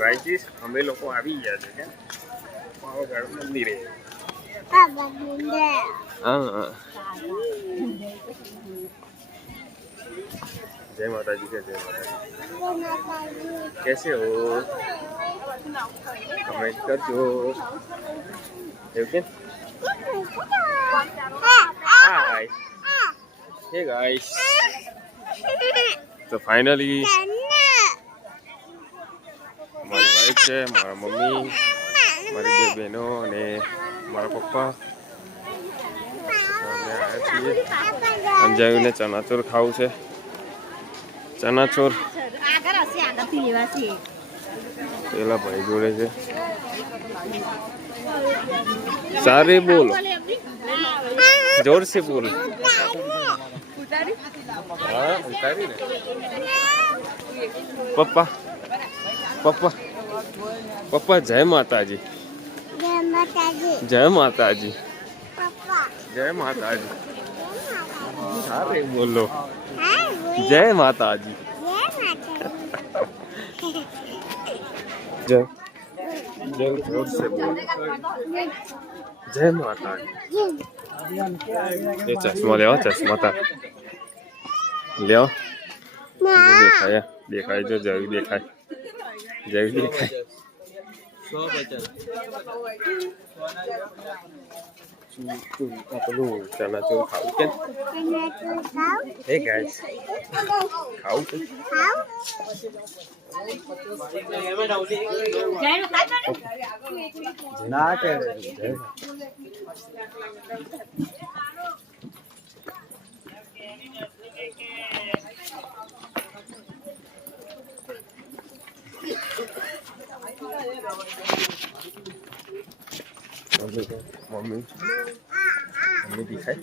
guys અમે લોકો આવી ગયા છે કે પાવાગઢ મંદિરે હા जय माता जी के जय माता जी कैसे हो कमेंट कर दो हाय हे गाइस तो फाइनली हमारी वाइफ है हमारा मम्मी हमारी दो बहनों ने हमारा पप्पा आया छे अंजायु ने चनाचोर खाऊ छे चनाचोर पेला भाई जोड़े छे सारे बोलो जोर से बोलो हाँ उतारी ने पप्पा पप्पा पप्पा जय माता जी जय माता जी जय माता जी सारे बोलो जय माता जी जय जय जोर से बोलो जय माता जी ये चश्मा ले आओ चश्मा था ले आओ देखाया देखाय जो जय देखाय जय देखाय चनाचोर खाऊ के हे गाइस खाऊ के ना के मम्मी मम्मी दिखाई